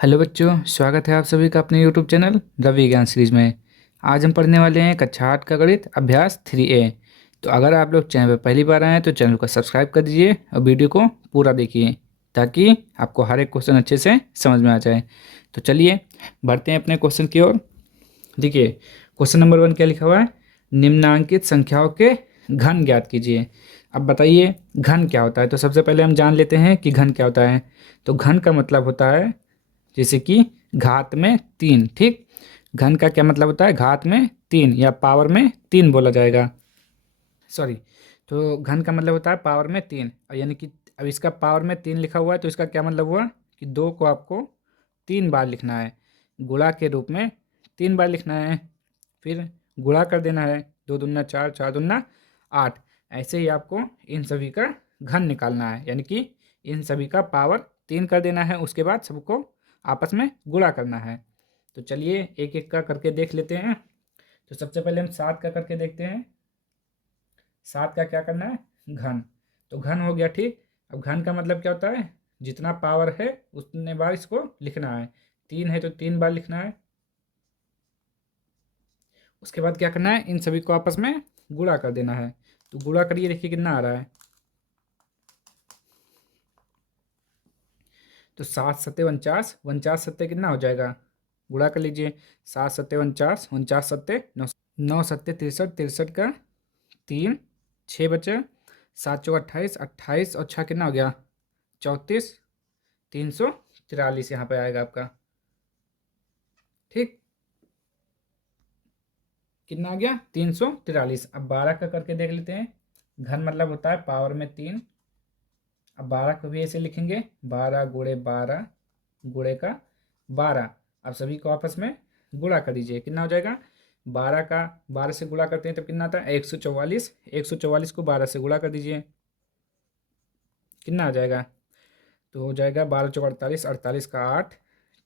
Hello बच्चों, स्वागत है आप सभी का अपने यूट्यूब चैनल रवि ज्ञान सीरीज में। आज हम पढ़ने वाले हैं कक्षा 8 का गणित अभ्यास 3A। तो अगर आप लोग चैनल पर पहली बार आए हैं तो चैनल को सब्सक्राइब कर दीजिए और वीडियो को पूरा देखिए ताकि आपको हर एक क्वेश्चन अच्छे से समझ में आ जाए। तो चलिए बढ़ते हैं अपने क्वेश्चन की ओर। देखिए क्वेश्चन नंबर 1 क्या लिखा हुआ है, निम्नांकित संख्याओं के घन ज्ञात कीजिए। अब बताइए घन क्या होता है। तो सबसे पहले हम जान लेते हैं कि घन क्या होता है। तो घन का मतलब होता है जैसे कि घात में 3। ठीक, घन का क्या मतलब होता है, घात में 3 या पावर में 3 बोला जाएगा। सॉरी, तो घन का मतलब होता है पावर में 3, और यानी कि अब इसका पावर में 3 लिखा हुआ है तो इसका क्या मतलब हुआ कि 2 को आपको 3 बार लिखना है, गुणा के रूप में 3 बार लिखना है, फिर गुणा कर देना है, 2 दूना 4, 4 दूना 8। ऐसे ही आपको इन सभी का घन निकालना है, यानी कि इन सभी का पावर 3 कर देना है, उसके बाद सबको आपस में गुणा करना है। तो चलिए एक एक का करके देख लेते हैं। तो सबसे पहले हम 7 का करके देखते हैं। 7 का क्या करना है, घन। तो घन हो गया, ठीक। अब घन का मतलब क्या होता है, जितना पावर है उतने बार इसको लिखना है। 3 है तो 3 बार लिखना है। उसके बाद क्या करना है, इन सभी को आपस में गुणा कर देना है। तो गुणा करिए, देखिए कितना आ रहा है। तो 7 सत्ते 49, 49 सत्ते कितना हो जाएगा, गुणा कर लीजिए। 7 सत्ते 49, 49 सत्ते 9, 9 सत्ते 63, 63 का 3, 6 बचे। 7 चौक 28, 28 और 6 कितना हो गया 34, 343 यहाँ पे आएगा आपका। ठीक, कितना आ गया 343। अब 12 का करके देख लेते हैं। घन मतलब होता है पावर में 3। अब 12 को भी ऐसे लिखेंगे, 12 × 12 गुणे का 12। अब सभी को आपस में गुणा कर दीजिए, कितना हो जाएगा। 12 का 12 से गुणा करते हैं तब कितना आता है 144। 144 को 12 से गुणा कर दीजिए, कितना आ जाएगा। तो हो जाएगा 12 × 4 = 48, 48 का 8,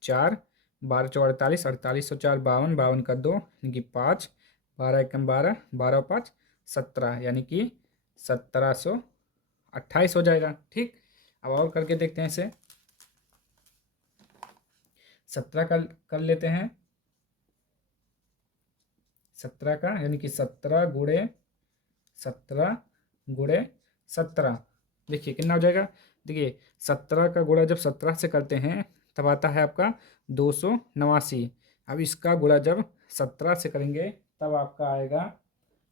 4, 12 × 4 = 48, 48 और 4 52, 52 का 2 यानी कि 5, 12 × 1 = 12, 12 और 5 = 17, यानी कि 1728 हो जाएगा। ठीक, अब और करके देखते हैं इसे। 17 का कर लेते हैं। 17 का यानी कि 17 × 17 देखिए कितना हो जाएगा। देखिए 17 का गुणा जब 17 से करते हैं तब आता है आपका 289। अब इसका गुणा जब 17 से करेंगे तब आपका आएगा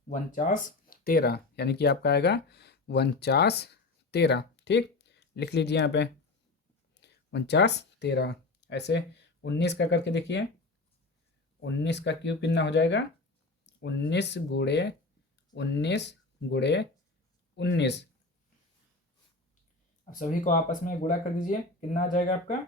49 13, यानी कि आपका आएगा 49 13। ठीक, लिख लीजिए यहाँ पे 49 13। ऐसे 19 का करके देखिए। 19 का क्यूब कितना हो जाएगा, 19 गुणे 19 गुणे 19। अब सभी को आपस में गुणा कर दीजिए, कितना आ जाएगा आपका।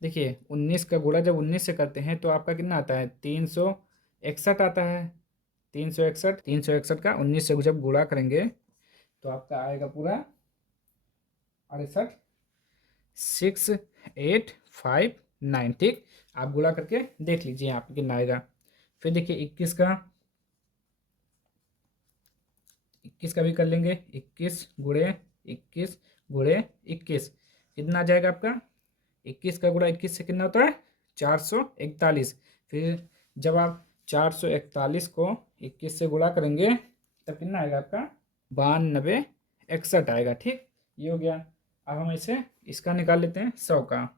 देखिए 19 का गुणा जब 19 से करते हैं तो आपका कितना आता है 361 आता है। 361, 361 का 19 से जब गुणा करेंगे तो आपका आएगा पूरा 68, 6859। ठीक, आप गुणा करके देख लीजिए यहाँ पे कितना आएगा। फिर देखिए 21 का भी कर लेंगे। 21 गुणे 21 कितना आ जाएगा आपका। 21 का गुणा 21 से कितना होता है 441। फिर जब आप 441 को 21 से गुणा करेंगे तब कितना आएगा आपका 9261 आएगा। ठीक, ये हो गया। अब हम इसे इसका निकाल लेते हैं 100 का।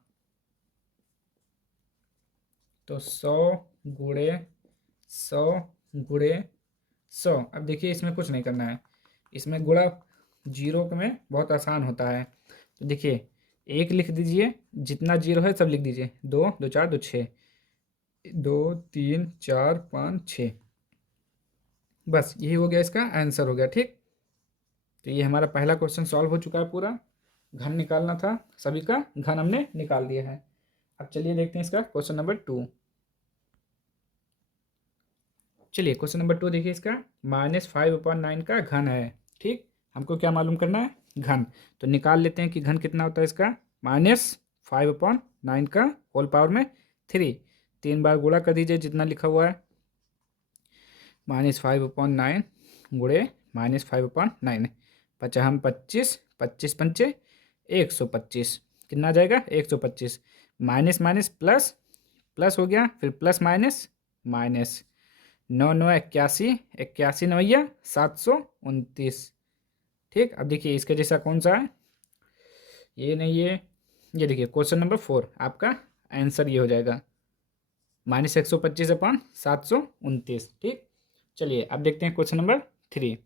तो 100 गुणे 100 अब देखिए इसमें कुछ नहीं करना है, इसमें गुणा जीरो में बहुत आसान होता है। तो देखिए एक लिख दीजिए, जितना जीरो है सब लिख दीजिए। 2 2 4 2 6, 2 3 4 5 6, बस यही हो गया, इसका आंसर हो गया। ठीक, तो ये हमारा पहला क्वेश्चन सॉल्व हो चुका है पूरा। घन निकालना था, सभी का घन हमने निकाल दिया है। अब चलिए देखते हैं इसका क्वेश्चन नंबर 2। चलिए क्वेश्चन नंबर 2 देखिए, इसका -5/9 का घन है। ठीक, हमको क्या मालूम करना है, घन। तो निकाल लेते हैं कि घन कितना होता है इसका। -5/9 का होल पावर में 3, 3 बार गुणा कर दीजिए जितना लिखा हुआ है। -5/9 गुणे -5/9, 5 हम 25, 25 पंचे 125। कितना आ जाएगा? 125। माइनस माइनस प्लस, प्लस हो गया, फिर प्लस माइनस माइनस। 9 9 81, 81 9 729। ठीक, अब देखिए इसके जैसा कौन सा है, ये नहीं है, ये देखिए क्वेश्चन नंबर 4, आपका आंसर ये हो जाएगा -125/729। ठीक, चलिए अब देखते हैं क्वेश्चन नंबर 3।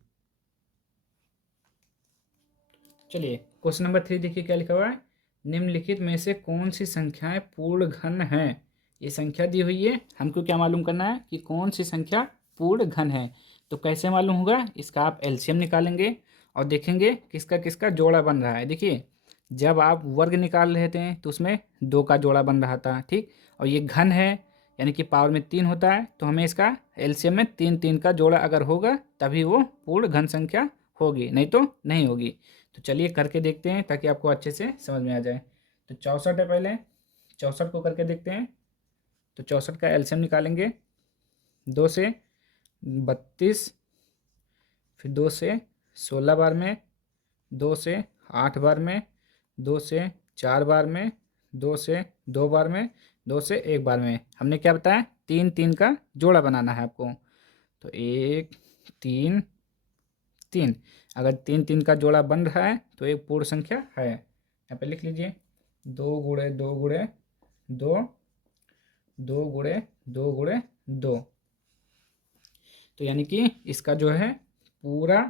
चलिए क्वेश्चन नंबर 3 देखिए क्या लिखा हुआ है, निम्नलिखित में से कौन सी संख्याएं पूर्ण घन हैं। ये संख्या दी हुई है, हमको क्या मालूम करना है कि कौन सी संख्या पूर्ण घन है। तो कैसे मालूम होगा, इसका आप एलसीएम निकालेंगे और देखेंगे किसका किसका जोड़ा बन रहा है। देखिए जब आप वर्ग निकाल रहे थे तो उसमें 2 का जोड़ा बन रहा था, ठीक, और ये घन है यानी कि पावर में 3 होता है, तो हमें इसका एलसीएम में 3 3 का जोड़ा अगर होगा तभी वो पूर्ण घन संख्या होगी, नहीं तो नहीं होगी। तो चलिए करके देखते हैं ताकि आपको अच्छे से समझ में आ जाए। तो 64 है, पहले 64 को करके देखते हैं। तो 64 का एलसीएम निकालेंगे, 2 से 32, फिर 2 से 16 बार में, 2 से 8 बार में, 2 से 4 बार में, 2 से 2 बार में, 2 से 1 बार में। हमने क्या बताया, 3 3 का जोड़ा बनाना है आपको। तो 1 3 3, अगर 3 3 का जोड़ा बन रहा है तो एक पूर्ण संख्या है। यहाँ पे लिख लीजिए 2 गुणे 2 गुणे 2, 2 गुणे 2 गुणे 2। तो यानी कि इसका जो है पूरा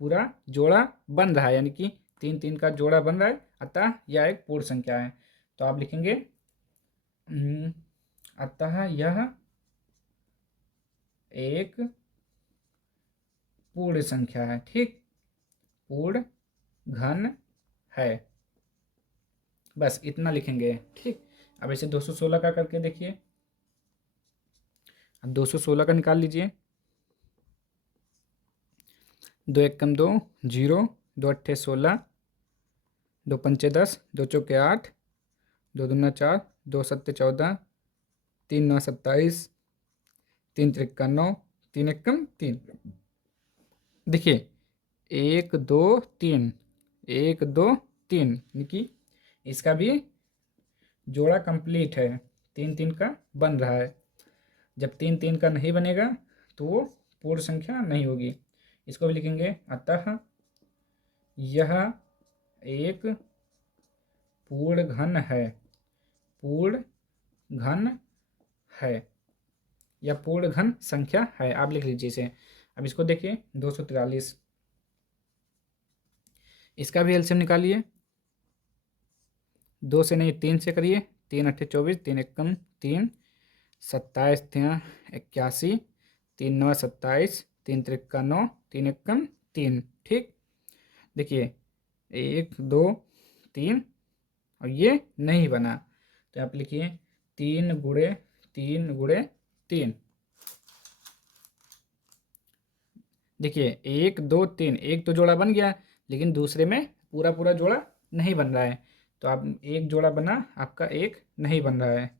पूरा जोड़ा बन रहा है, यानी कि 3 3 का जोड़ा बन रहा है, अतः यह एक पूर्ण संख्या है। तो आप लिखेंगे अतः यह एक पूर्ण संख्या है। ठीक, पूर्ण घन है, बस इतना लिखेंगे। ठीक, अब ऐसे 216 का करके देखिए। अब 216 का निकाल लीजिए। 2 एकम 2 0, 2 अट्ठे 16, 2 पंचे 10, 2 चौके 8, 2 दूना 4, 2 सत्ते 14, 3 9 27, 3 त्रिक्का 9, 3 एकम 3। देखिए 1 2 3, 1 2 3, यानी कि इसका भी जोड़ा कंप्लीट है, 3 3 का बन रहा है। जब 3 3 का नहीं बनेगा तो वो पूर्ण संख्या नहीं होगी। इसको भी लिखेंगे अतः यह एक पूर्ण घन है, पूर्ण घन है, या पूर्ण घन संख्या है, आप लिख लीजिए इसे। अब इसको देखिए 243, इसका भी एलसीएम निकालिए। 2 से नहीं 3 से करिए। 3 अट्ठे 24, 3 एकम 3, 27 3 81, 3 9 27, 3 त्रिक्का 9, 3 एकम 3। ठीक, देखिए 1 2 3 और ये नहीं बना, तो आप लिखिए 3 गुणे 3 गुणे 3। देखिए 1 2 3, एक तो जोड़ा बन गया लेकिन दूसरे में पूरा पूरा जोड़ा नहीं बन रहा है। तो आप एक जोड़ा बना, आपका एक नहीं बन रहा है।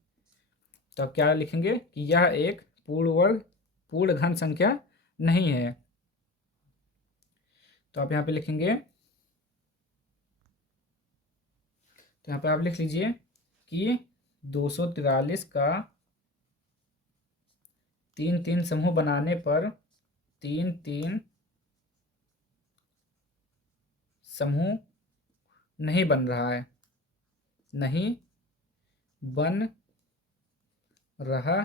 तो आप क्या लिखेंगे कि यह एक पूर्ण वर्ग पूर्ण घन संख्या नहीं है। तो आप यहाँ पे लिखेंगे, तो यहाँ पे आप लिख लीजिए कि 243 का 3 3 समूह बनाने पर 3 3 समूह नहीं बन रहा है, नहीं बन रहा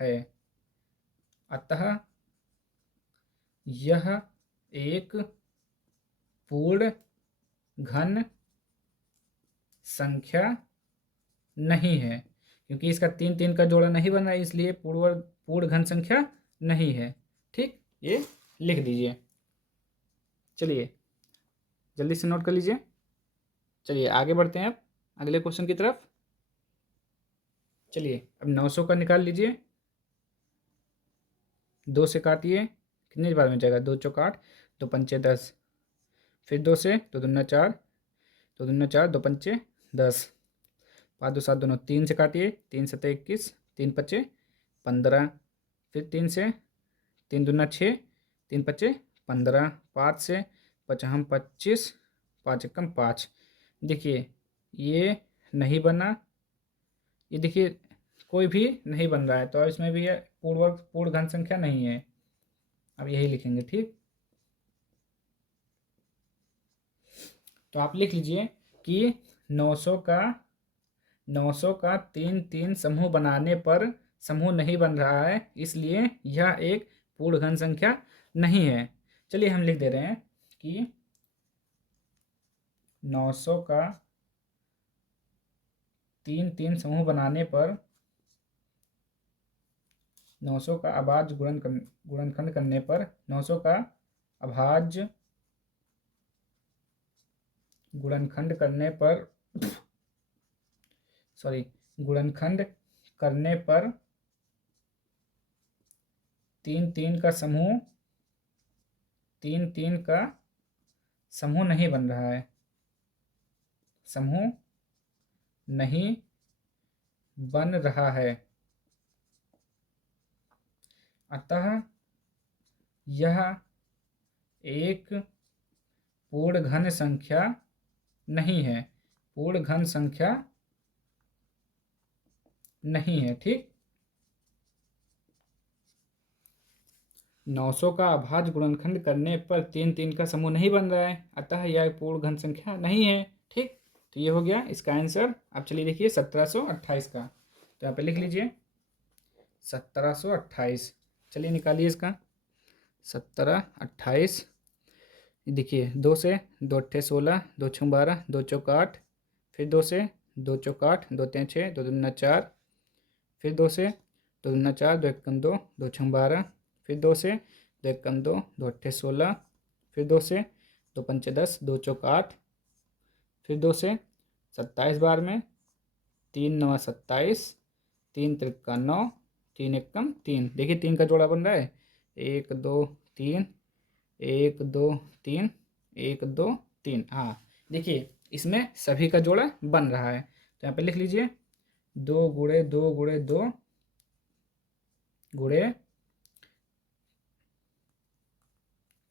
है, अतः यह एक पूर्ण घन संख्या नहीं है। क्योंकि इसका 3 3 का जोड़ा नहीं बन रहा है, इसलिए पूर्ण घन संख्या नहीं है। ठीक, ये लिख दीजिए। चलिए जल्दी से नोट कर लीजिए। चलिए आगे बढ़ते हैं अब अगले क्वेश्चन की तरफ। चलिए अब 900 का निकाल लीजिए। 2 से काटिए, कितनी बार में जाएगा, 2 चौक 8, 2 पंचे 10, फिर 2 से 2 दूना 4, 2 दूना 4, 2 पंचे 10, 5 2 7 दोनों, 3 से काटिए, 3 7 21, 3 पच्चे 15, फिर 3 से 3 दूना 6, 3 पच्चे 15, 5 से 5 हम 25, 5 एकम 5, देखिए ये नहीं बना, ये देखिए कोई भी नहीं बन रहा है, तो अब इसमें भी ये पूर्ण घन संख्या नहीं है। अब यही लिखेंगे, ठीक। तो आप लिख लीजिए कि 900 का तीन तीन समूह बनाने पर समूह नहीं बन रहा है, इसलिए यह एक पूर्ण घन संख्या नहीं है। चलिए हम लिख दे रहे हैं कि 900 का तीन तीन समूह बनाने पर 900 का अभाज्य गुणनखंड करने पर 900 का अभाज्य गुणनखंड करने पर गुणनखंड करने पर तीन तीन का समूह नहीं बन रहा है, समूह नहीं बन रहा है, अतः यह एक पूर्ण घन संख्या नहीं है, पूर्ण घन संख्या नहीं है, ठीक। 900 का अभाज्य गुणनखंड करने पर तीन तीन का समूह नहीं बन रहा है, अतः यह पूर्ण घन संख्या नहीं है, ठीक। तो ये हो गया इसका आंसर। अब चलिए देखिए 1728 का, तो यहाँ पे लिख लीजिए 1728। चलिए निकालिए इसका 1728। देखिए 2 से 2 अट्ठे 16, 2 छः 12, 2 चौक 8, फिर 2 से 2 चौक 8, 2 तीन 6, 2 दूना 4, फिर 2 से 2 दूना 4, 2 एकम 2, 2 छः 12, फिर 2 से 2 एकम 2, 2 अट्ठे 16, फिर 2 से 2 पंचे 10, 2 चौक 8, फिर 2 से 27 बार में 3 9 27, 3 त्रिका 9, 3 एकम 3। देखिए 3 का जोड़ा बन रहा है 1 2 3, 1 2 3, 1 2 3। हाँ देखिए इसमें सभी का जोड़ा बन रहा है, तो यहाँ पे लिख लीजिए 2 गुणे 2 गुणे 2 गुणे,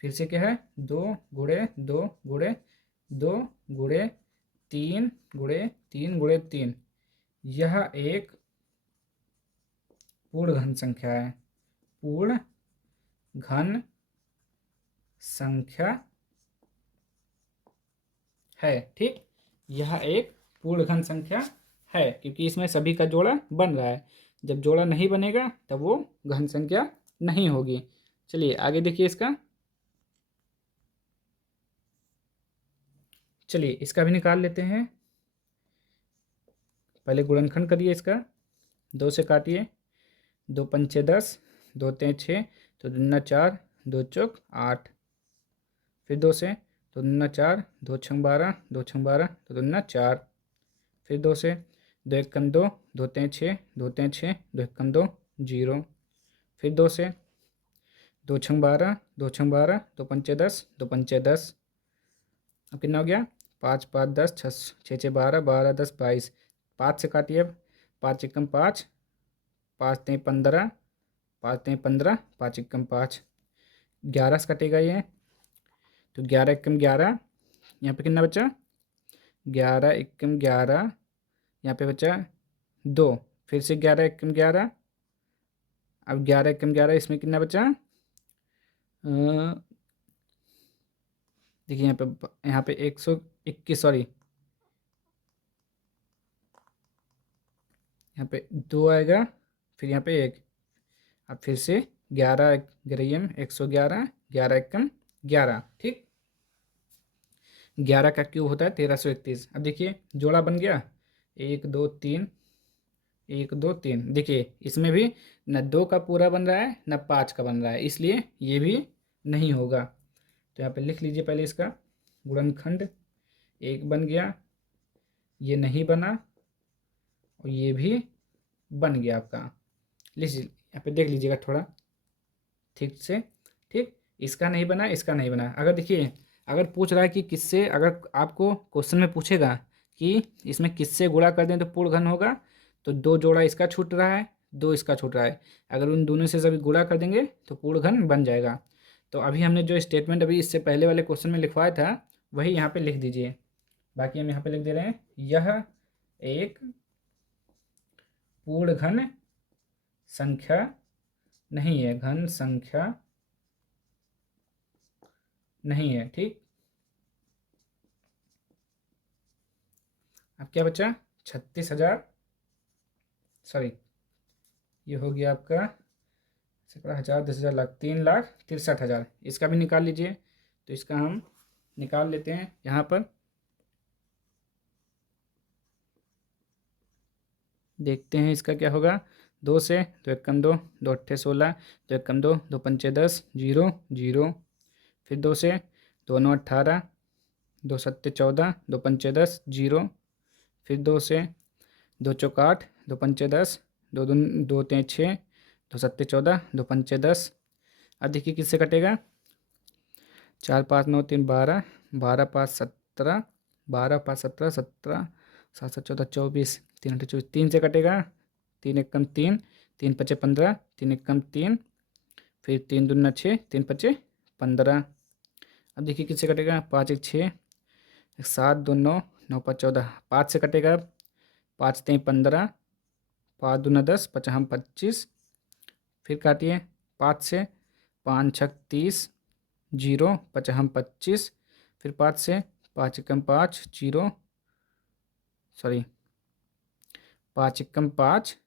फिर से क्या है 2 गुणे 2 गुणे 2 गुणे 3 गुणे 3 गुणे 3। यह एक पूर्ण घन संख्या है, पूर्ण घन संख्या है, ठीक। यह एक पूर्ण घन संख्या है क्योंकि इसमें सभी का जोड़ा बन रहा है। जब जोड़ा नहीं बनेगा तब वो घन संख्या नहीं होगी। चलिए आगे देखिए इसका, चलिए इसका भी निकाल लेते हैं। पहले गुणनखंड करिए इसका, 2 से काटिए, 2 पंचे 10, 2 तें 6, तो दूना 4, 2 चौक 8, फिर 2 से 2 दूना 4, 2 छः 12, 2 छः 12, तो दूना 4, फिर 2 से 2 एकम 2, 2 तें 6, 2 तें 6, 2 एकम 2 0, फिर 2 से 2 छः 12, 2 छः 12, 2 पंचे 10, 2 पंचे 10। अब कितना हो गया 5 5 10, 6 6 12, 12 10 22। 5 से काटिए अब, 5 एकम 5, 5 तें 15, 5 तें 15, 5 एकम 5, 11 से कटेगा ये, तो 11 एकम 11, यहाँ पे कितना बचा 11 एकम 11, यहाँ पे बचा 2, फिर से 11 एकम 11, अब 11 एकम 11, इसमें कितना बचा देखिए यहाँ पे 121, सॉरी यहाँ पे 2 आएगा, फिर यहाँ पे 1, अब फिर से 11 ग्रेम 111, 11 एकम 11, ठीक। 11 का क्यूब होता है 1331। अब देखिए जोड़ा बन गया 1 2 3, 1 2 3। देखिए इसमें भी न 2 का पूरा बन रहा है न 5 का बन रहा है, इसलिए ये भी नहीं होगा। तो यहाँ पे लिख लीजिए पहले इसका गुणनखंड, 1 बन गया, ये नहीं बना और ये भी बन गया आपका। लीजिए यहाँ पे देख लीजिएगा थोड़ा ठीक से, ठीक। इसका नहीं बना, इसका नहीं बना। अगर देखिए अगर पूछ रहा है कि किससे, अगर आपको क्वेश्चन में पूछेगा कि इसमें किससे गुणा कर दें तो पूर्ण घन होगा, तो 2 जोड़ा इसका छूट रहा है, 2 इसका छूट रहा है, अगर उन दोनों से सभी गुणा कर देंगे तो पूर्ण घन बन जाएगा। तो अभी हमने जो स्टेटमेंट अभी इससे पहले वाले क्वेश्चन में लिखवाया था वही यहाँ पे लिख दीजिए। बाकी हम यहाँ पे लिख दे रहे हैं यह एक पूर्ण घन संख्या नहीं है, घन संख्या नहीं है। ठीक, अब क्या बचा? 36,000, सॉरी ये हो गया आपका 17,000, 10,000, लाख, 3,63,000। इसका भी निकाल लीजिए। तो इसका हम निकाल लेते हैं यहाँ पर। देखते हैं इसका क्या होगा। 2 से 2 एकम 2, 2 अट्ठे 16, 2 एकम 2, 2 पंचे 10, 0 0। फिर 2 से 2 9 18, 2 सत्ते 14, 2 पंचे 10, 0। फिर 2 से 2 चौक 8, 2 पंचे 10, 2 दून 2 तें 6, 2 सत्ते 14, 2 पंचे 10। अब देखिए किससे कटेगा। 4 5 9 3 12, 12 5 17, 12 5 17, 17 7 7 14 24, 3 8 24, 3 से कटेगा। 3 एकम 3, 3 पचे 15, 3 एकम 3, फिर 3 दूना 6, 3 पचे 15। अब देखिए किससे कटेगा। 5 1 6, 7 2 9, 9 5 14, 5 से कटेगा। 5 3 15, 5 दूना 10, 5 हम 25। फिर काटिए 5 से, 5 6 30, 0 5 हम 25। फिर 5 से 5 एकम 5, 0, सॉरी 5 एकम 5,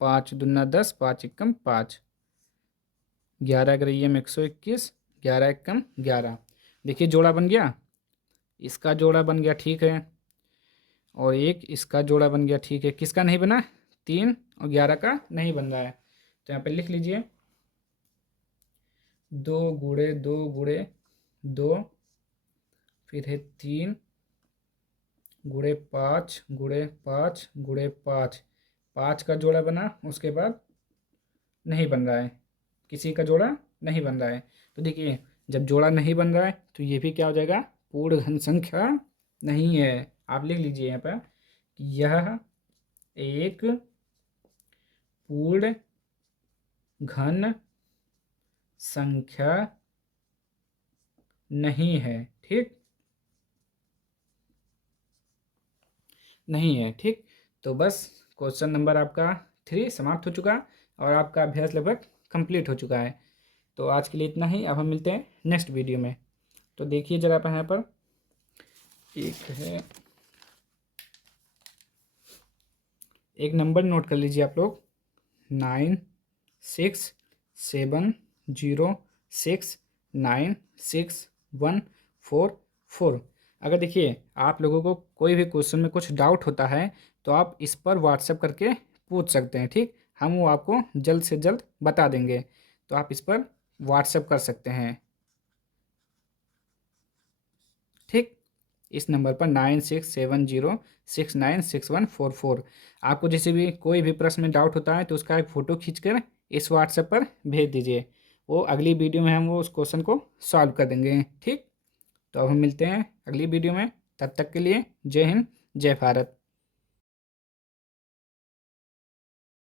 5 दूना 10, 5 एकम 5, 11 ग्रही में 121, 11 एकम 11। देखिए जोड़ा बन गया, इसका जोड़ा बन गया, ठीक है, और एक इसका जोड़ा बन गया, ठीक है। किसका नहीं बना? 3 और 11 का नहीं बन रहा है। तो यहाँ पे लिख लीजिए 2 गुणे 2 गुणे 2, फिर है 3 गुणे 5 गुणे 5 गुणे 5। 5 का जोड़ा बना, उसके बाद नहीं बन रहा है, किसी का जोड़ा नहीं बन रहा है। तो देखिए जब जोड़ा नहीं बन रहा है तो ये भी क्या हो जाएगा? पूर्ण घन संख्या नहीं है। आप लिख लीजिए यहाँ पर कि यह एक पूर्ण घन संख्या नहीं है। ठीक, नहीं है। ठीक, तो बस क्वेश्चन नंबर आपका 3 समाप्त हो चुका और आपका अभ्यास लगभग कंप्लीट हो चुका है। तो आज के लिए इतना ही। अब हम मिलते हैं नेक्स्ट वीडियो में। तो देखिए जरा आप यहाँ पर एक है, एक नंबर नोट कर लीजिए आप लोग, 9670696144। अगर देखिए आप लोगों को कोई भी क्वेश्चन में कुछ डाउट होता है तो आप इस पर व्हाट्सएप करके पूछ सकते हैं। ठीक, हम वो आपको जल्द से जल्द बता देंगे। तो आप इस पर व्हाट्सएप कर सकते हैं। ठीक, इस नंबर पर 9670696144। आपको जैसे भी कोई भी प्रश्न में डाउट होता है तो उसका एक फ़ोटो खींचकर इस व्हाट्सएप पर भेज दीजिए। वो अगली वीडियो में हम वो उस क्वेश्चन को सॉल्व कर देंगे। ठीक, तो अब हम मिलते हैं अगली वीडियो में। तब तक के लिए जय हिंद, जय भारत।